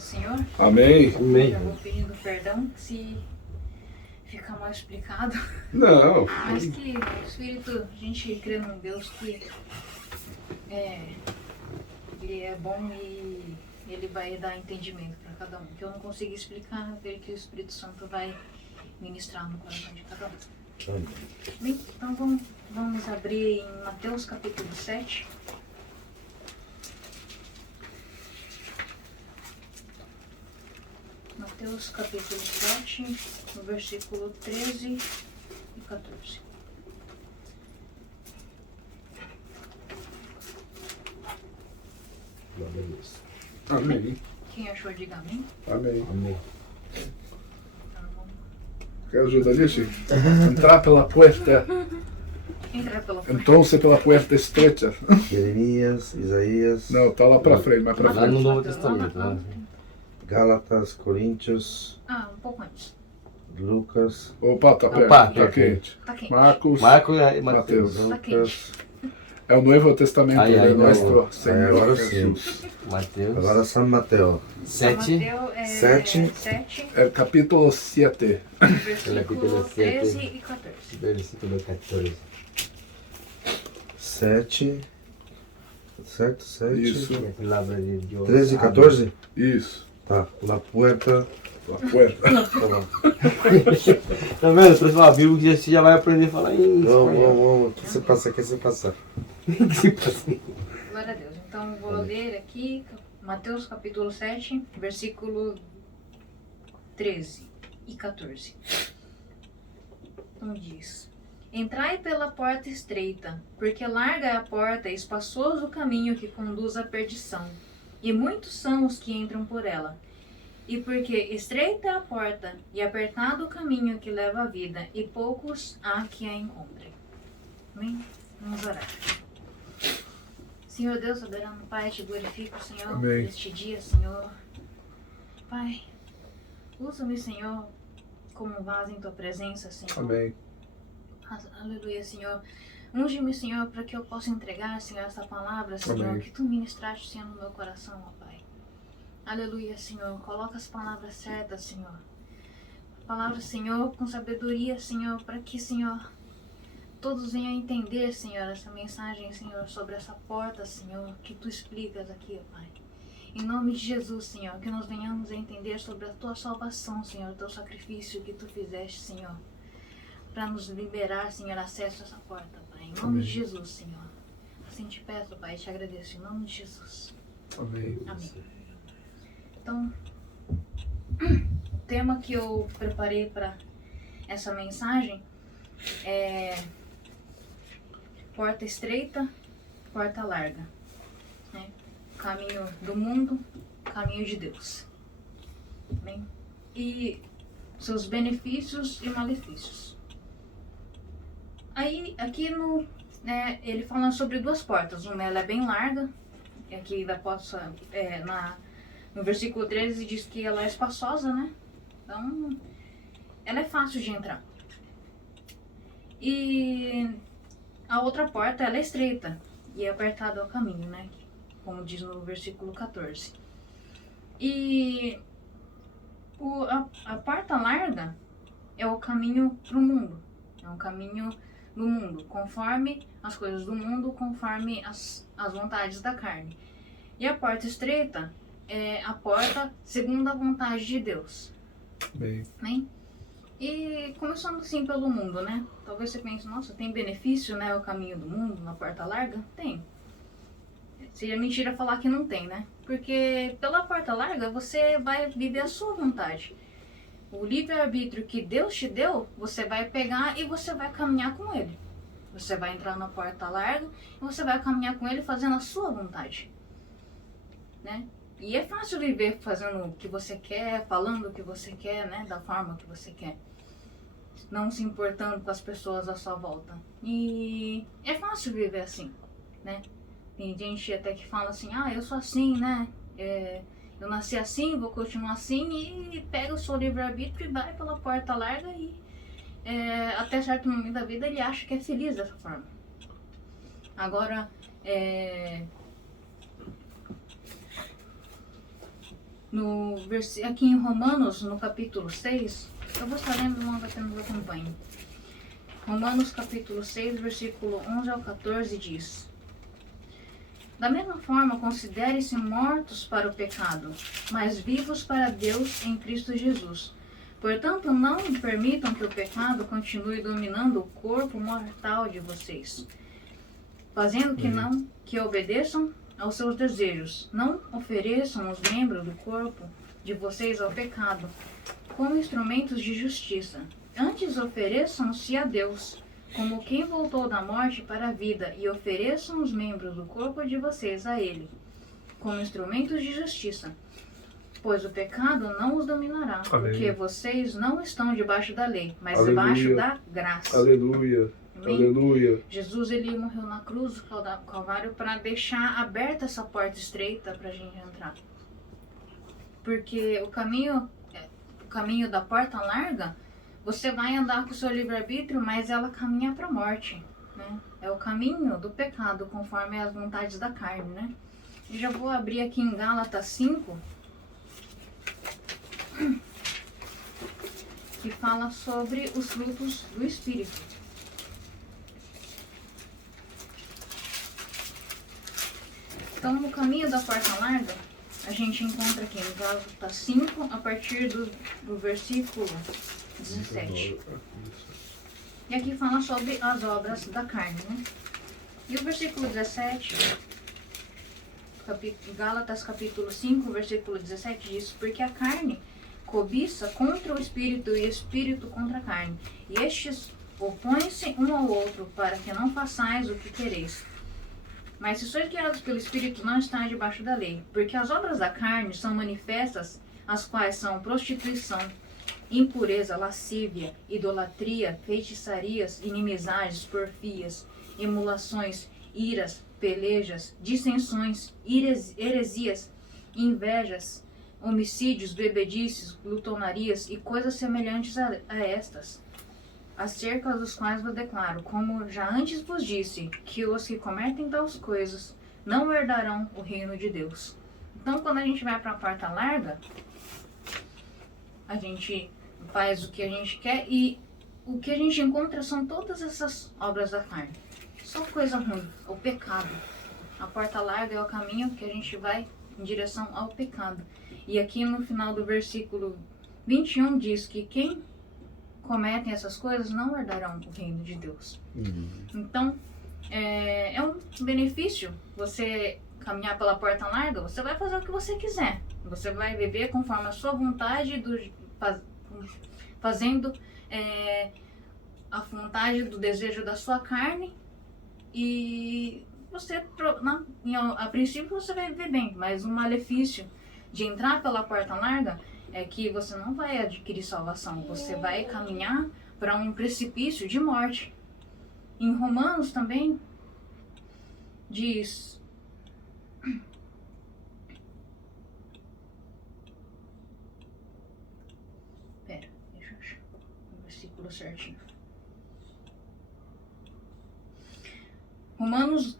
paz do Senhor. Amém. Amém. Já vou pedindo perdão se ficar mal explicado. Não. Mas que o Espírito, a gente crê num Deus que ele é bom e ele vai dar entendimento para cada um. Que eu não consigo explicar, ver que o Espírito Santo vai ministrar no coração de cada um. Amém. Bem, então vamos abrir em Mateus capítulo 7. Mateus capítulo 7, no versículo 13 e 14. Glória a Deus. Amém. Quem achou, diga amém. Amém. Amém. Então, vamos Quer ajuda nisso? Entrar pela porta. entrar pela porta. Entrou-se pela porta estreita. Jeremias, Isaías, Não, tá lá pra frente, mais pra Lá no frente. Novo Mateus, Testamento, lá na- né? Gálatas, Coríntios, um pouco antes. Lucas, Opa, tá perto. Opa, Tá quente. Tá quente. Marcos. Marcos e Mateus. Mateus. Tá Lucas, É o Novo Testamento, Ai, né? ai, Nosso não. Senhor Agora Jesus. Mateus. Agora São Mateus. São 7. Mateus, Sete. 7, É capítulo 7. versículo Capítulo 13 sete. e 14. Versículo 14. 7. Certo? 7. Isso. A palavra de Deus. 14? 13 e 14? Isso. Tá. La puerta. A porta. Tá bom. Tá vendo? Pra falar a Bíblia que você já vai aprender a falar em espanhol. Então, O que você passa? O que você passa? Glória a Deus. Então vou ler aqui Mateus capítulo 7, versículo 13 e 14. Então diz: Entrai pela porta estreita, porque larga é a porta e espaçoso o caminho que conduz à perdição, e muitos são os que entram por ela. E porque estreita é a porta e apertado o caminho que leva à vida, e poucos há que a encontrem. Amém? Vamos orar. Senhor Deus, soberano Pai, te glorifico, Senhor, Amém. neste dia, Senhor. Pai, usa-me, Senhor, como um vaso em tua presença, Senhor. Amém. Aleluia, Senhor. Unge-me, Senhor, para que eu possa entregar, Senhor, essa palavra, Senhor, Amém. que tu ministraste, Senhor, no meu coração, ó Pai. Aleluia, Senhor. Coloca as palavras certas, Senhor. Palavras, Senhor, com sabedoria, Senhor, para que, Senhor, todos venham entender, Senhor, essa mensagem, Senhor, sobre essa porta, Senhor, que tu explicas aqui, ó Pai. Em nome de Jesus, Senhor, que nós venhamos a entender sobre a tua salvação, Senhor, o teu sacrifício que tu fizeste, Senhor, para nos liberar, Senhor, acesso a essa porta, Pai. Em nome Amém. de Jesus, Senhor. Assim te peço, Pai, e te agradeço, em nome de Jesus. Amém. Amém. Então, o tema que eu preparei para essa mensagem é porta estreita, porta larga, né? Caminho do mundo, caminho de Deus. Amém? E seus benefícios e malefícios. Aí, aqui ele fala sobre duas portas. Uma ela é bem larga, e aqui da porta, no versículo 13 diz que ela é espaçosa, né? Então, ela é fácil de entrar. E a outra porta, ela é estreita e é apertado é o caminho, né? Como diz no versículo 14. E a porta larga é o caminho para o mundo. É um caminho do mundo, conforme as coisas do mundo, conforme as vontades da carne. E a porta estreita é a porta segundo a vontade de Deus. Amém. Amém? E começando assim pelo mundo, né? Talvez você pense, nossa, tem benefício, né? O caminho do mundo, na porta larga? Tem. Seria mentira falar que não tem, né? Porque pela porta larga você vai viver a sua vontade. O livre-arbítrio que Deus te deu, você vai pegar e você vai caminhar com ele. Você vai entrar na porta larga e você vai caminhar com ele fazendo a sua vontade. Né? E é fácil viver fazendo o que você quer, falando o que você quer, né? Da forma que você quer. Não se importando com as pessoas à sua volta. E é fácil viver assim, né? Tem gente até que fala assim, eu sou assim, né? Eu nasci assim, vou continuar assim, e pega o seu livre-arbítrio e vai pela porta larga e até certo momento da vida ele acha que é feliz dessa forma. Agora, Aqui em Romanos, no capítulo 6, eu vou estar lendo, não vai ter nos acompanhe. Romanos capítulo 6, versículo 11 ao 14 diz: Da mesma forma, considerem-se mortos para o pecado, mas vivos para Deus em Cristo Jesus. Portanto, não permitam que o pecado continue dominando o corpo mortal de vocês, fazendo que obedeçam aos seus desejos. Não ofereçam os membros do corpo de vocês ao pecado como instrumentos de justiça. Antes ofereçam-se a Deus como quem voltou da morte para a vida, e ofereçam os membros do corpo de vocês a Ele como instrumentos de justiça. Pois o pecado não os dominará, Amém. porque vocês não estão debaixo da lei, mas Aleluia. debaixo da graça. Aleluia. Amém? Aleluia. Jesus, ele morreu na cruz do Calvário para deixar aberta essa porta estreita para a gente entrar. Porque o caminho da porta larga, você vai andar com o seu livre-arbítrio, mas ela caminha para a morte, né? É o caminho do pecado, conforme as vontades da carne, né? E já vou abrir aqui em Gálatas 5, que fala sobre os frutos do Espírito. Então, no caminho da porta larga, a gente encontra aqui em Gálatas 5, a partir do versículo 17. E aqui fala sobre as obras da carne, né? E o versículo 17, Gálatas capítulo 5, versículo 17 diz: Porque a carne cobiça contra o Espírito e o Espírito contra a carne, e estes opõem-se um ao outro, para que não façais o que quereis. Mas se sois guiados pelo Espírito, não estáis debaixo da lei. Porque as obras da carne são manifestas, as quais são prostituição, impureza, lascívia, idolatria, feitiçarias, inimizades, porfias, emulações, iras, pelejas, dissensões, heresias, invejas, homicídios, bebedices, glutonarias e coisas semelhantes a estas, acerca dos quais vos declaro, como já antes vos disse, que os que cometem tais coisas não herdarão o reino de Deus. Então, quando a gente vai para a porta larga, a gente faz o que a gente quer e o que a gente encontra são todas essas obras da carne. Só coisa ruim, o pecado. A porta larga é o caminho que a gente vai em direção ao pecado. E aqui no final do versículo 21 diz que quem cometem essas coisas não herdarão o reino de Deus. Então, é um benefício você caminhar pela porta larga. Você vai fazer o que você quiser. Você vai viver conforme a sua vontade, fazendo a vontade do desejo da sua carne. E você, a princípio, você vai viver bem. Mas o malefício de entrar pela porta larga é que você não vai adquirir salvação, você vai caminhar para um precipício de morte. Em Romanos também diz: deixa eu achar o versículo certinho. Romanos,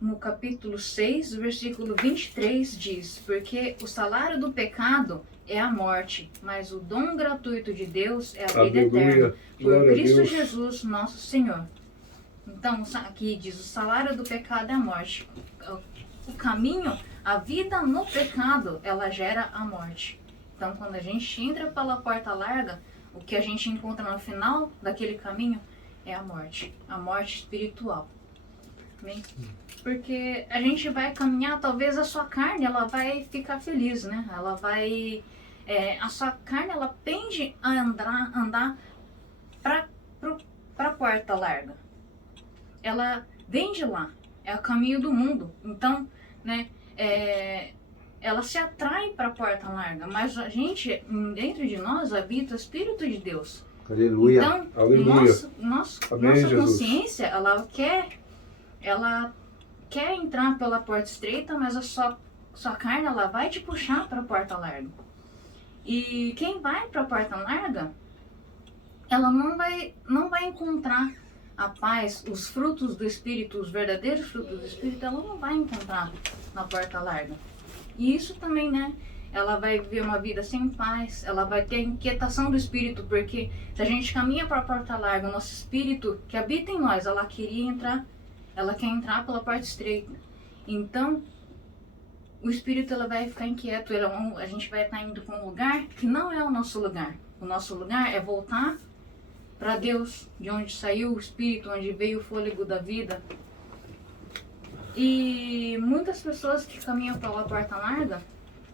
no capítulo 6, versículo 23 diz: Porque o salário do pecado é a morte, mas o dom gratuito de Deus é a vida eterna, por Cristo Jesus, nosso Senhor. Então, aqui diz: o salário do pecado é a morte. O caminho, a vida no pecado, ela gera a morte. Então, quando a gente entra pela porta larga, o que a gente encontra no final daquele caminho é a morte espiritual. Amém? Porque a gente vai caminhar, talvez a sua carne, ela vai ficar feliz, né? Ela vai... a sua carne, ela tende a andar para a porta larga. Ela vem de lá, é o caminho do mundo. Então, né, ela se atrai para a porta larga, mas a gente, dentro de nós, habita o Espírito de Deus. Aleluia. Então, Aleluia. nossa Jesus. consciência, ela quer entrar pela porta estreita, mas a sua carne, ela vai te puxar para a porta larga. E quem vai para a porta larga, ela não vai encontrar a paz, os frutos do Espírito, os verdadeiros frutos do Espírito, ela não vai encontrar na porta larga. E isso também, né, ela vai viver uma vida sem paz, ela vai ter inquietação do espírito, porque se a gente caminha para a porta larga, o nosso espírito que habita em nós, ela quer entrar pela porta estreita. Então, o espírito ela vai ficar inquieto, a gente vai estar indo para um lugar que não é o nosso lugar. O nosso lugar é voltar para Deus, de onde saiu o espírito, onde veio o fôlego da vida. E muitas pessoas que caminham pela porta larga,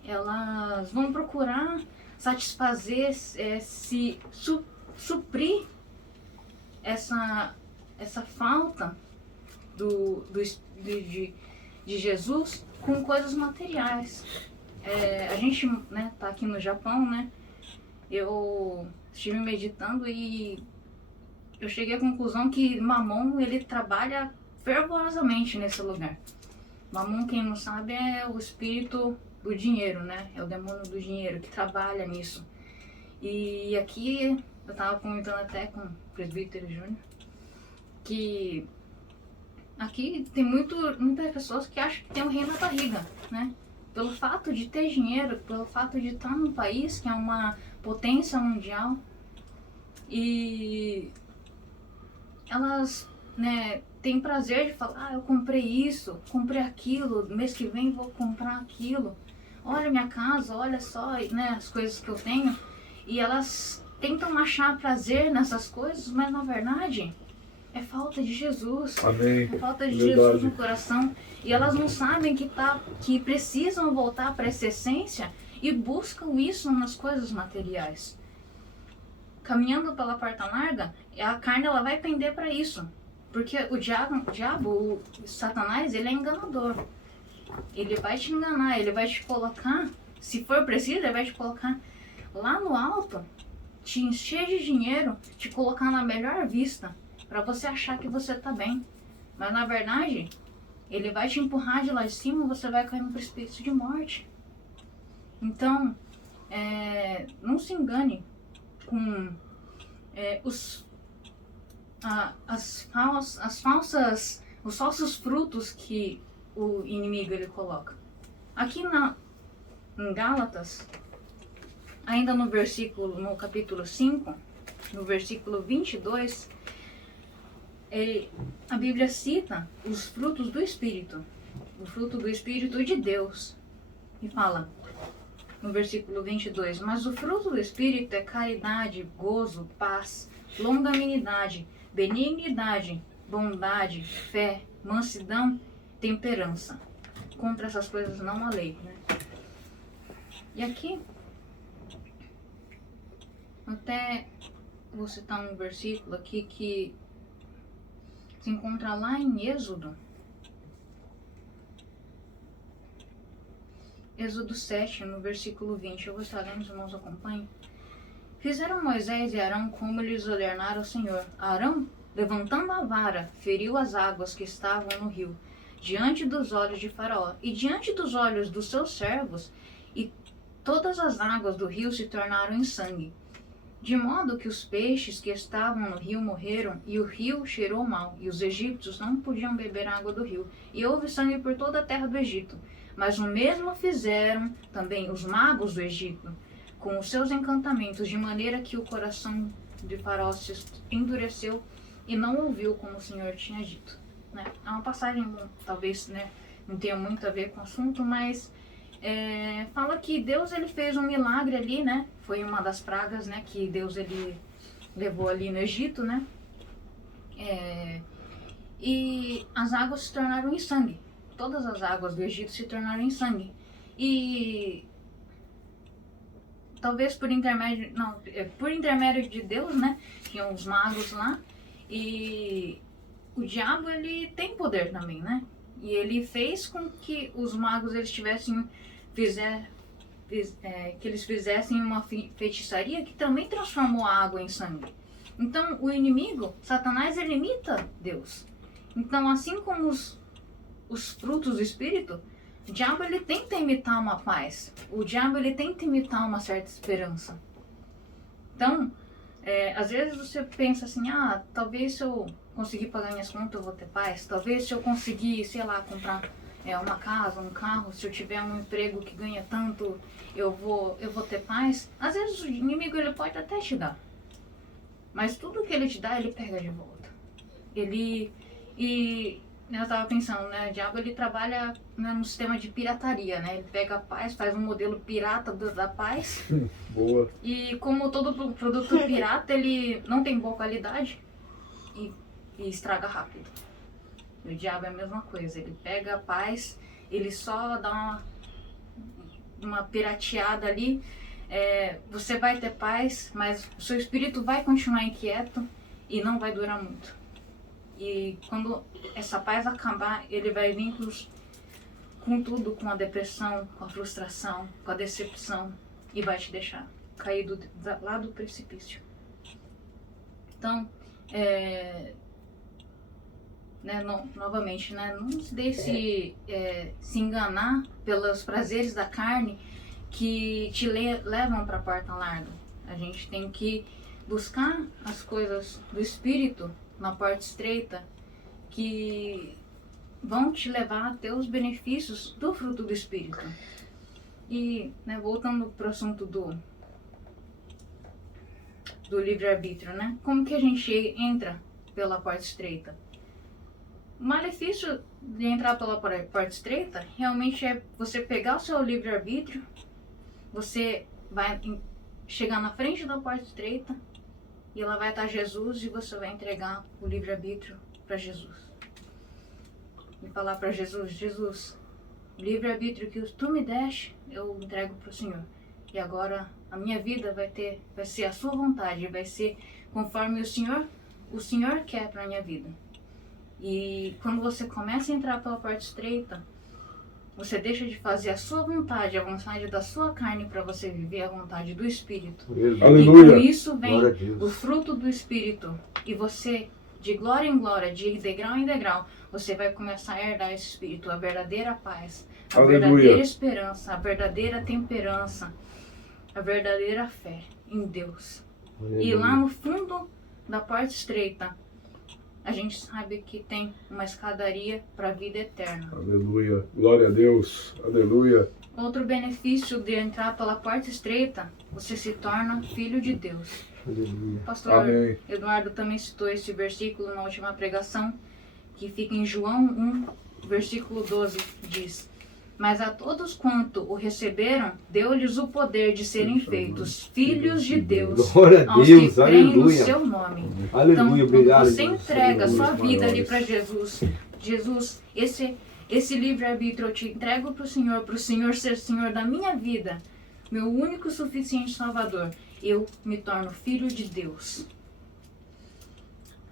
elas vão procurar satisfazer, suprir essa falta de Jesus com coisas materiais. A gente, né, tá aqui no Japão, né? Eu estive meditando e eu cheguei à conclusão que Mamon, ele trabalha fervorosamente nesse lugar. Mamon, quem não sabe, é o espírito do dinheiro, né? É o demônio do dinheiro que trabalha nisso. E aqui, eu tava comentando até com o presbítero Júnior, que aqui tem muitas pessoas que acham que tem um rei na barriga, né? Pelo fato de ter dinheiro, pelo fato de estar num país que é uma potência mundial. E elas, né, têm prazer de falar, eu comprei isso, comprei aquilo, mês que vem vou comprar aquilo. Olha minha casa, olha só, né, as coisas que eu tenho. E elas tentam achar prazer nessas coisas, mas na verdade é falta de Jesus. Amém. É falta de Verdade. Jesus no coração. E elas não sabem que precisam voltar para essa essência e buscam isso nas coisas materiais. Caminhando pela porta larga, a carne ela vai pender para isso. Porque o diabo, o Satanás, ele é enganador. Ele vai te enganar, ele vai te colocar, se for preciso, ele vai te colocar lá no alto, te encher de dinheiro, te colocar na melhor vista, para você achar que você tá bem. Mas na verdade, ele vai te empurrar de lá de cima e você vai cair no precipício de morte. Então, não se engane com os falsos frutos que o inimigo ele coloca. Aqui em Gálatas, ainda no capítulo 5, no versículo 22, a Bíblia cita os frutos do Espírito, o fruto do Espírito de Deus, e fala no versículo 22, mas o fruto do Espírito é caridade, gozo, paz, longanimidade, benignidade, bondade, fé, mansidão, temperança. Contra essas coisas não há lei, né? E aqui, até vou citar um versículo aqui que se encontra lá em Êxodo 7, no versículo 20. Eu vou estar lendo, os irmãos acompanhem. Fizeram Moisés e Arão como lhes ordenara o Senhor. Arão, levantando a vara, feriu as águas que estavam no rio, diante dos olhos de Faraó e diante dos olhos dos seus servos, e todas as águas do rio se tornaram em sangue. De modo que os peixes que estavam no rio morreram, e o rio cheirou mal, e os egípcios não podiam beber água do rio, e houve sangue por toda a terra do Egito. Mas o mesmo fizeram também os magos do Egito, com os seus encantamentos, de maneira que o coração de Faraó se endureceu e não ouviu como o Senhor tinha dito. Né? É uma passagem, talvez, né, não tenha muito a ver com o assunto, mas fala que Deus ele fez um milagre ali, né? Foi uma das pragas, né, que Deus ele levou ali no Egito, né? E as águas se tornaram em sangue. Todas as águas do Egito se tornaram em sangue. E talvez por intermédio de Deus, né? Tinham os magos lá. E o diabo ele tem poder também, né? E ele fez com que os magos eles que eles fizessem uma feitiçaria que também transformou a água em sangue. Então o inimigo, Satanás, ele imita Deus. Então assim como os frutos do Espírito, o diabo ele tenta imitar uma paz. O diabo ele tenta imitar uma certa esperança. Então, às vezes você pensa assim, talvez se eu conseguir pagar minhas contas eu vou ter paz. Talvez se eu conseguir, sei lá, comprar uma casa, um carro, se eu tiver um emprego que ganha tanto, eu vou ter paz. Às vezes o inimigo ele pode até te dar, mas tudo que ele te dá, ele pega de volta. Eu estava pensando, né, o diabo ele trabalha, né, no sistema de pirataria, né, ele pega a paz, faz um modelo pirata da paz. Boa. E como todo produto pirata, ele não tem boa qualidade e estraga rápido. O diabo é a mesma coisa, ele pega a paz, ele só dá uma pirateada ali, você vai ter paz, mas o seu espírito vai continuar inquieto e não vai durar muito. E quando essa paz acabar, ele vai vir com tudo, com a depressão, com a frustração, com a decepção, e vai te deixar cair lá do precipício. Então, novamente, né, não se deixe se enganar pelos prazeres da carne que te levam para a porta larga. A gente tem que buscar as coisas do Espírito na porta estreita, que vão te levar a ter os benefícios do fruto do Espírito. E, né, voltando para o assunto do livre-arbítrio, né? Como que a gente entra pela porta estreita? O malefício de entrar pela porta estreita realmente é você pegar o seu livre-arbítrio, você vai chegar na frente da porta estreita e lá vai estar Jesus e você vai entregar o livre-arbítrio para Jesus. E falar para Jesus, Jesus, o livre-arbítrio que tu me deste, eu entrego para o Senhor. E agora a minha vida vai ser a sua vontade, vai ser conforme o Senhor quer para a minha vida. E quando você começa a entrar pela porta estreita, você deixa de fazer a sua vontade, a vontade da sua carne, para você viver a vontade do Espírito. Aleluia. E com isso vem o fruto do Espírito. E você, de glória em glória, de degrau em degrau, você vai começar a herdar esse Espírito, a verdadeira paz, a verdadeira esperança, a verdadeira temperança, a verdadeira fé em Deus. Aleluia. E lá no fundo da porta estreita, a gente sabe que tem uma escadaria para a vida eterna. Aleluia. Glória a Deus. Aleluia. Outro benefício de entrar pela porta estreita, você se torna filho de Deus. Aleluia. O pastor Amém. Eduardo também citou esse versículo na última pregação, que fica em João 1, versículo 12, diz: Mas a todos quanto o receberam, deu-lhes o poder de serem feitos filhos de Deus, Glória a aos Deus, que creem no aleluia. seu nome. Aleluia, Então, obrigado. quando você entrega a sua Deus, vida ali maiores. para Jesus, Jesus, esse livre-arbítrio eu te entrego para o Senhor ser Senhor da minha vida, meu único e suficiente Salvador, eu me torno filho de Deus.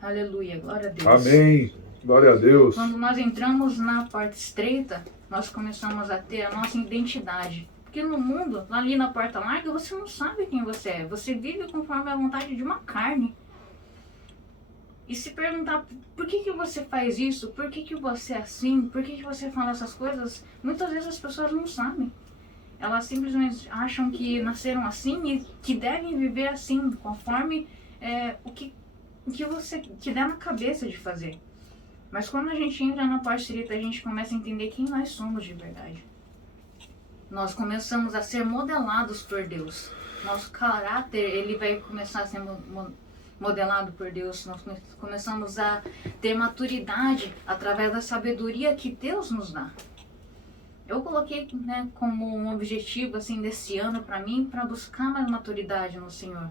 Aleluia, glória a Deus. Amém. Glória a Deus. Quando nós entramos na porta estreita, nós começamos a ter a nossa identidade. Porque no mundo, ali na porta larga, você não sabe quem você é. Você vive conforme a vontade de uma carne. E se perguntar por que você faz isso, por que você é assim, por que você fala essas coisas, muitas vezes as pessoas não sabem. Elas simplesmente acham que nasceram assim e que devem viver assim, conforme o que você te der na cabeça de fazer. Mas quando a gente entra na porta estreita, a gente começa a entender quem nós somos de verdade. Nós começamos a ser modelados por Deus. Nosso caráter, ele vai começar a ser modelado por Deus. Nós começamos a ter maturidade através da sabedoria que Deus nos dá. Eu coloquei, né, como um objetivo assim desse ano para mim, para buscar mais maturidade no Senhor.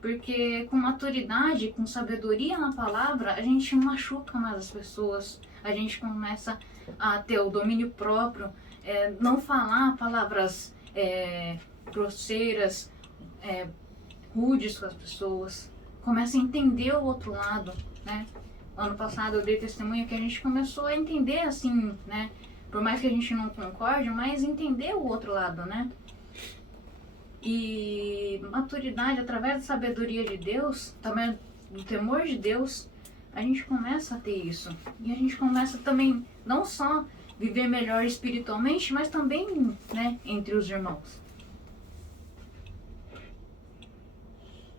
Porque com maturidade, com sabedoria na palavra, a gente machuca mais as pessoas. A gente começa a ter o domínio próprio, não falar palavras grosseiras, rudes com as pessoas. Começa a entender o outro lado, né? Ano passado eu dei testemunho que a gente começou a entender assim, né? Por mais que a gente não concorde, mas entender o outro lado, né? E maturidade, através da sabedoria de Deus, também do temor de Deus, a gente começa a ter isso. E a gente começa também, não só viver melhor espiritualmente, mas também, né, entre os irmãos.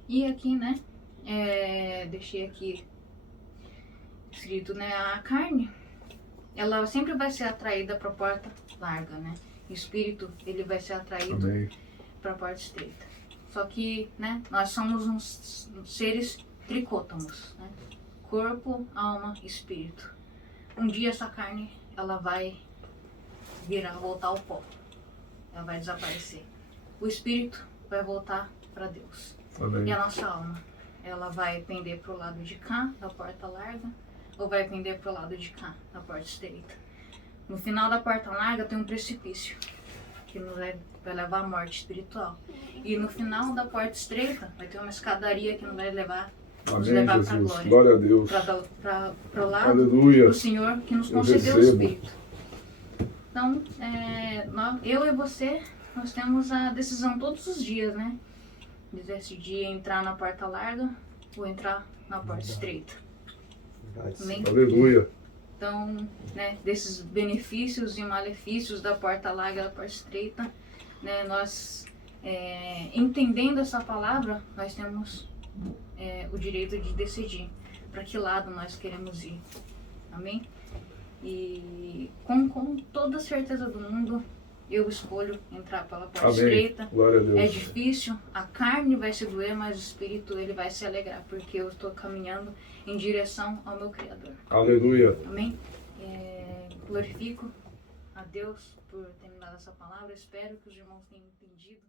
E aqui, né, deixei aqui escrito, né, a carne, ela sempre vai ser atraída para a porta larga, né? O espírito, ele vai ser atraído Amém. para a porta estreita. Só que, né, nós somos uns seres tricôtomos, né? Corpo, alma, espírito. Um dia essa carne, ela vai voltar ao pó. Ela vai desaparecer. O espírito vai voltar para Deus. Amém. E a nossa alma, ela vai pender para o lado de cá, da porta larga, ou vai pender para o lado de cá, da porta estreita. No final da porta larga tem um precipício, que vai levar à morte espiritual. E no final da porta estreita vai ter uma escadaria que nos vai nos Amém, levar para a Jesus. glória. Glória a Deus. Para o lado Aleluia. do Senhor que nos Eu concedeu o recebo. Espírito. Então, eu e você, nós temos a decisão todos os dias, né? De decidir entrar na porta larga ou entrar na porta estreita. Amém? Aleluia. Então, né, desses benefícios e malefícios da porta larga e da porta estreita, né, nós, entendendo essa palavra, nós temos o direito de decidir para que lado nós queremos ir. Amém? E com toda a certeza do mundo, eu escolho entrar pela porta Amém. estreita. Glória a Deus. É difícil, a carne vai se doer, mas o espírito ele vai se alegrar, porque eu estou caminhando em direção ao meu Criador. Aleluia. Amém? Glorifico a Deus por ter me dado essa palavra. Espero que os irmãos tenham entendido.